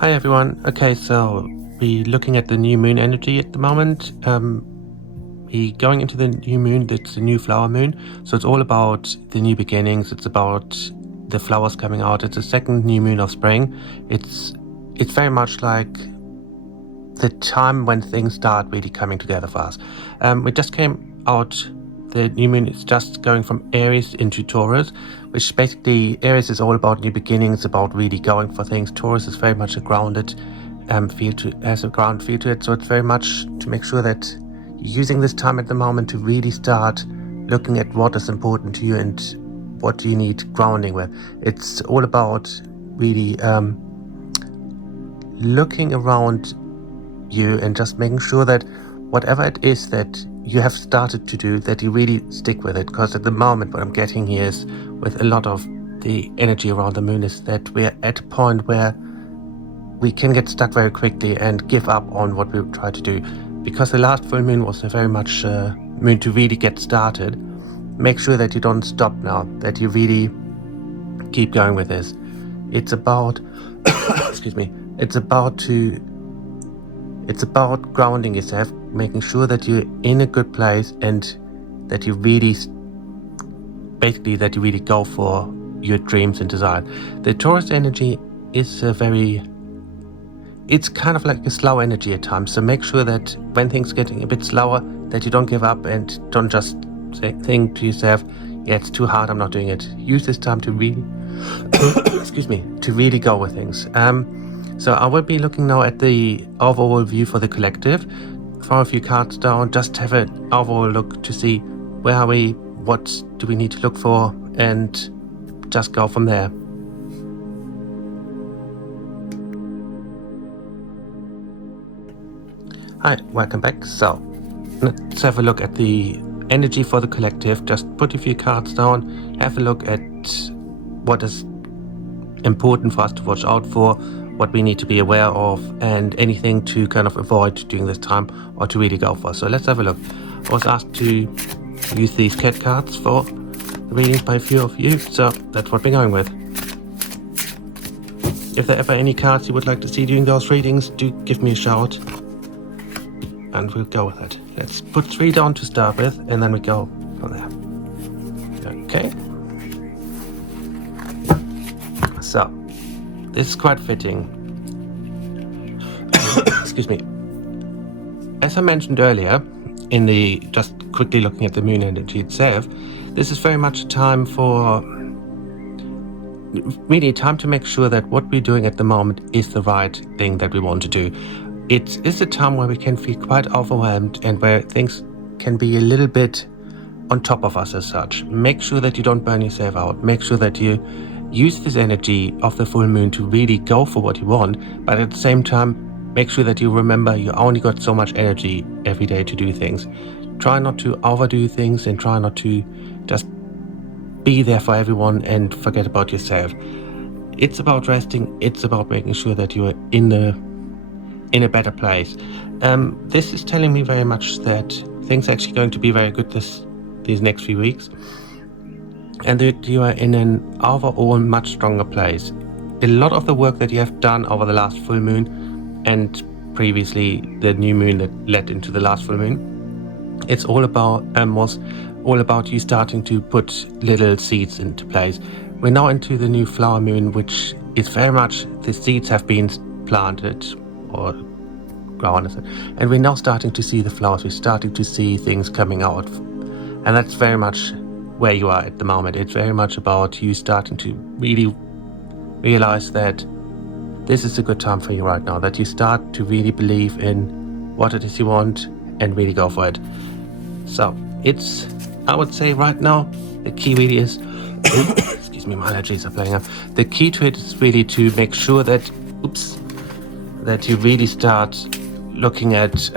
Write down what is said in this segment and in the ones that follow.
Hi everyone. Okay, so we're looking at the new moon energy at the moment. We're going into the new moon. It's the new flower moon, so it's all about the new beginnings. It's about the flowers coming out. It's the second new moon of spring. It's very much like the time when things start really coming together for us. We just came out. The new moon is just going from Aries into Taurus, which basically Aries is all about new beginnings, about really going for things. Taurus is very much a grounded has a ground feel to it. So it's very much to make sure that you're using this time at the moment to really start looking at what is important to you and what do you need grounding with. It's all about really looking around you and just making sure that whatever it is that you have started to do, that you really stick with it. Because at the moment what I'm getting here is, with a lot of the energy around the moon, is that we're at a point where we can get stuck very quickly and give up on what we try to do. Because the last full moon was a very much moon to really get started. Make sure that you don't stop now, that you really keep going with this. It's about excuse me, it's about grounding yourself, making sure that you're in a good place and that you really go for your dreams and desire. The Taurus energy is it's kind of like a slow energy at times. So make sure that when things are getting a bit slower, that you don't give up and don't just think to yourself, yeah, it's too hard, I'm not doing it. Use this time to really to really go with things. So I will be looking now at the overall view for the collective. Throw a few cards down, just have an overall look to see where are we, what do we need to look for, and just go from there. Hi, welcome back. So let's have a look at the energy for the collective. Just put a few cards down, have a look at what is important for us to watch out for, what we need to be aware of, and anything to kind of avoid during this time or to really go for. So let's have a look. I was asked to use these cat cards for the readings by a few of you, so that's what we're going with. If there are ever any cards you would like to see during those readings, do give me a shout and we'll go with it. Let's put 3 down to start with and then we go from there. Okay. So, this is quite fitting. Excuse me. As I mentioned earlier, just quickly looking at the moon energy itself, this is very much a time for really time to make sure that what we're doing at the moment is the right thing that we want to do. It is a time where we can feel quite overwhelmed and where things can be a little bit on top of us as such. Make sure that you don't burn yourself out. Make sure that you use this energy of the full moon to really go for what you want, but at the same time, make sure that you remember you only got so much energy every day to do things. Try not to overdo things and try not to just be there for everyone and forget about yourself. It's about resting. It's about making sure that you are in a better place. This is telling me very much that things are actually going to be very good these next few weeks, and that you are in an overall much stronger place. A lot of the work that you have done over the last full moon and previously the new moon that led into the last full moon, it's all about was all about you starting to put little seeds into place. We're now into the new flower moon, which is very much the seeds have been planted or grown, and we're now starting to see the flowers. We're starting to see things coming out, and that's very much where you are at the moment. It's very much about you starting to really realize that this is a good time for you right now, that you start to really believe in what it is you want and really go for it. So I would say right now, the key really is excuse me, my allergies are playing up. The key to it is really to make sure that you really start looking at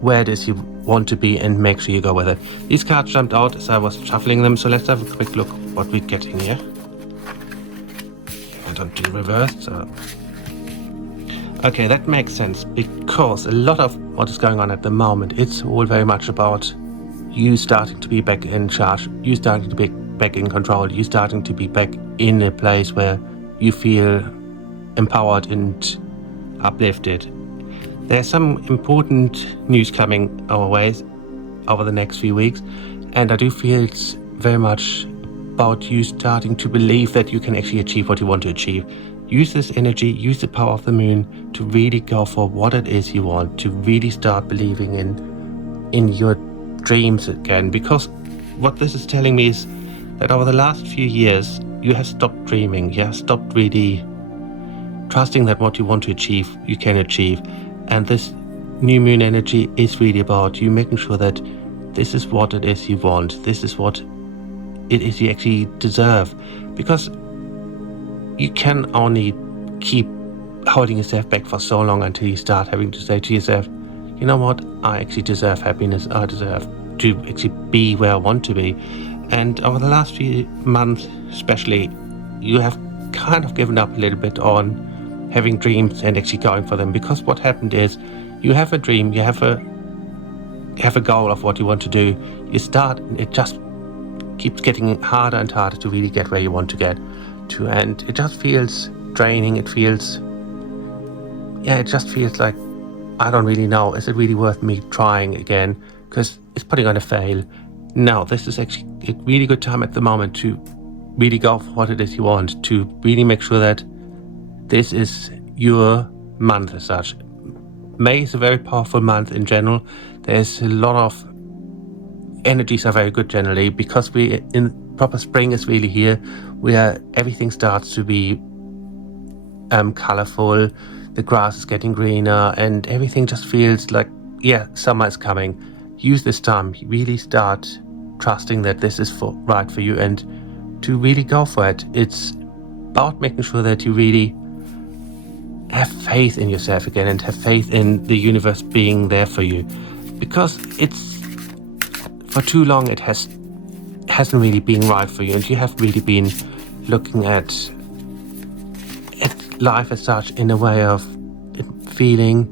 where it is you want to be and make sure you go with it. These cards jumped out as I was shuffling them, so let's have a quick look what we're getting here. I don't do reverse, so... Okay, that makes sense, because a lot of what is going on at the moment, it's all very much about you starting to be back in charge, you starting to be back in control, you starting to be back in a place where you feel empowered and uplifted. There's some important news coming our ways over the next few weeks, and I do feel it's very much about you starting to believe that you can actually achieve what you want to achieve. Use this energy, use the power of the moon to really go for what it is you want, to really start believing in your dreams again, because what this is telling me is that over the last few years you have stopped dreaming, you have stopped really trusting that what you want to achieve you can achieve. And this new moon energy is really about you making sure that this is what it is you want, this is what it is you actually deserve, because you can only keep holding yourself back for so long until you start having to say to yourself, you know what, I actually deserve happiness, I deserve to actually be where I want to be. And over the last few months especially, you have kind of given up a little bit on having dreams and actually going for them, because what happened is you have a dream, you have a goal of what you want to do, you start and it just keeps getting harder and harder to really get where you want to get to, and it just feels draining. It just feels like, I don't really know, is it really worth me trying again, because it's probably going to fail. No, this is actually a really good time at the moment to really go for what it is you want, to really make sure that this is your month as such. May is a very powerful month in general. There's a lot of energies are very good generally, because we in proper spring is really here, where everything starts to be colorful, the grass is getting greener, and everything just feels like, summer is coming. Use this time, really start trusting that this is right for you, and to really go for it. It's about making sure that you really have faith in yourself again, and have faith in the universe being there for you, because it's for too long it hasn't really been right for you, and you have really been looking at life as such in a way of it feeling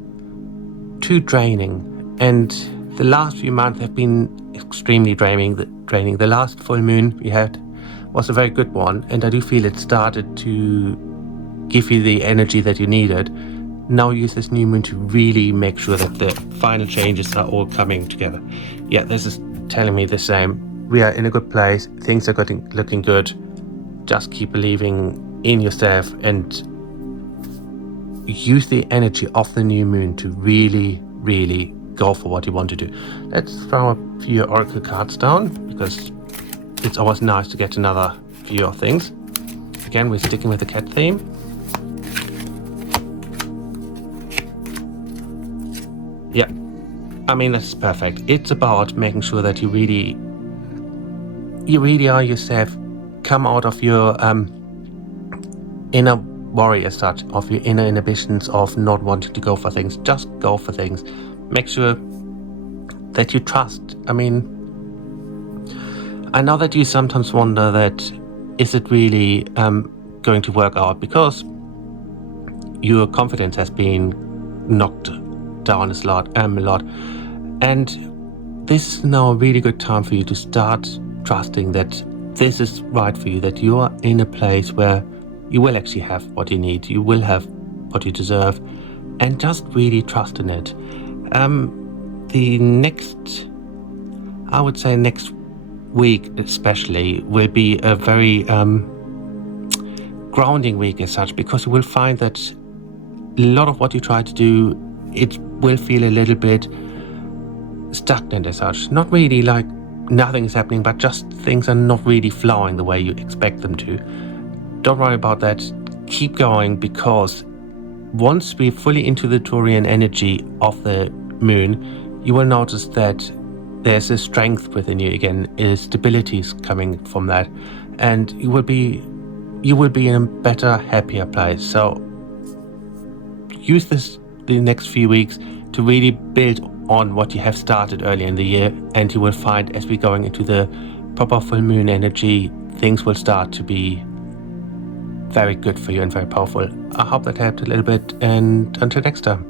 too draining. And the last few months have been extremely draining. The last full moon we had was a very good one, and I do feel it started to give you the energy that you needed. Now use this new moon to really make sure that the final changes are all coming together. This is telling me the same. We are in a good place, things are looking good. Just keep believing in yourself and use the energy of the new moon to really, really go for what you want to do. Let's throw a few oracle cards down, because it's always nice to get another view of things. Again, we're sticking with the cat theme. That's perfect. It's about making sure that you really are yourself. Come out of your inner worry as such, of your inner inhibitions of not wanting to go for things. Just go for things. Make sure that you trust. I know that you sometimes wonder that, is it really going to work out, because your confidence has been knocked down a lot. And this is now a really good time for you to start trusting that this is right for you, that you are in a place where you will actually have what you need, you will have what you deserve, and just really trust in it. The next week especially will be a very grounding week as such, because you will find that a lot of what you try to do, it will feel a little bit stagnant as such. Not really like nothing is happening, but just things are not really flowing the way you expect them to. Don't worry about that. Keep going, because once we're fully into the Taurian energy of the moon, you will notice that there's a strength within you again, stability is coming from that, and you will be in a better, happier place. So use the next few weeks to really build on what you have started earlier in the year, and you will find as we're going into the proper full moon energy, things will start to be very good for you and very powerful. I hope that helped a little bit, and until next time.